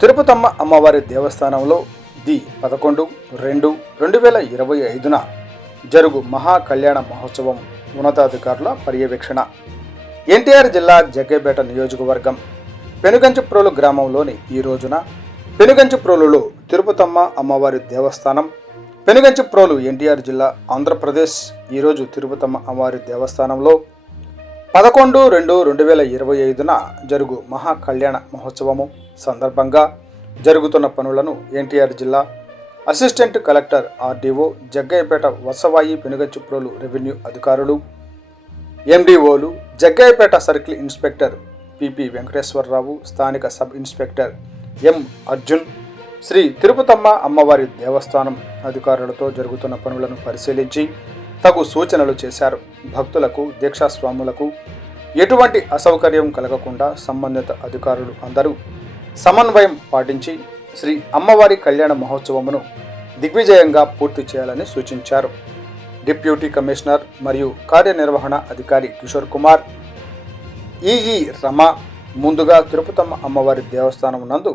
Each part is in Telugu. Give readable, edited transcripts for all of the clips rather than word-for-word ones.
తిరుపతమ్మ అమ్మవారి దేవస్థానంలో ది 11/2/2025న జరుగు మహా కళ్యాణ మహోత్సవం ఉన్నతాధికారుల పర్యవేక్షణ. ఎన్టీఆర్ జిల్లా జగ్గైపేట నియోజకవర్గం పెనుగంచిప్రోలు గ్రామంలోని ఈ రోజున పెనుగంచిప్రోలులో తిరుపతమ్మ అమ్మవారి దేవస్థానం, పెనుగంచిప్రోలు ఎన్టీఆర్ జిల్లా ఆంధ్రప్రదేశ్ ఈరోజు తిరుపతమ్మ అమ్మవారి దేవస్థానంలో 11/2/2025న జరుగు మహా కళ్యాణ మహోత్సవము సందర్భంగా జరుగుతున్న పనులను ఎన్టీఆర్ జిల్లా assistant collector RDO Jaggayyapeta Vatsavai Penuganchiprolu revenue అధికారులు, ఎండీఓలు, Jaggayyapeta circle inspector PP Venkateswara Rao, స్థానిక sub inspector M Arjun, Sri Tirupatamma అమ్మవారి దేవస్థానం అధికారులతో జరుగుతున్న పనులను పరిశీలించి తగు సూచనలు చేశారు. భక్తులకు, దీక్షాస్వాములకు ఎటువంటి అసౌకర్యం కలగకుండా సంబంధిత అధికారులు అందరూ సమన్వయం పాటించి శ్రీ అమ్మవారి కళ్యాణ మహోత్సవమును దిగ్విజయంగా పూర్తి చేయాలని సూచించారు. డిప్యూటీ కమిషనర్ మరియు కార్యనిర్వహణ అధికారి కిషోర్ కుమార్, ఈఈ రమ ముందుగా తిరుపతమ్మ అమ్మవారి దేవస్థానం నందు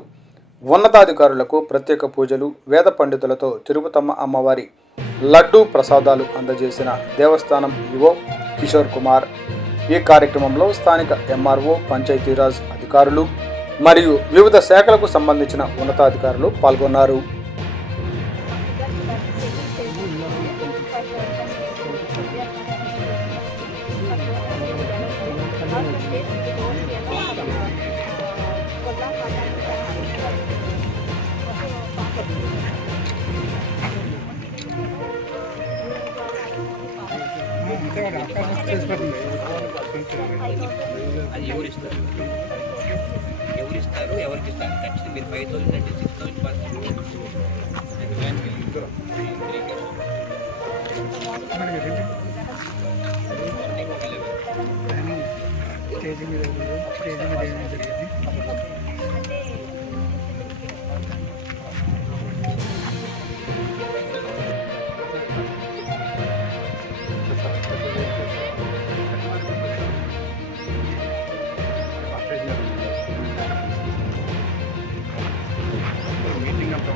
ఉన్నతాధికారులకు ప్రత్యేక పూజలు, వేద పండితులతో తిరుపతమ్మ అమ్మవారి లడ్డూ ప్రసాదాలు అందజేసిన దేవస్థానం ఈవో కిషోర్ కుమార్. ఈ కార్యక్రమంలో స్థానిక ఎంఆర్ఓ, పంచాయతీరాజ్ అధికారులు మరియు వివిధ శాఖలకు సంబంధించిన ఉన్నతాధికారులు పాల్గొన్నారు. అది ఎవరిస్తారు ఎవరికి ఇస్తారు ఖచ్చితంగా మీరు 5,000 అంటే 6,000 స్టేజ్ మీద జరిగింది. మీటింగ్ అంతా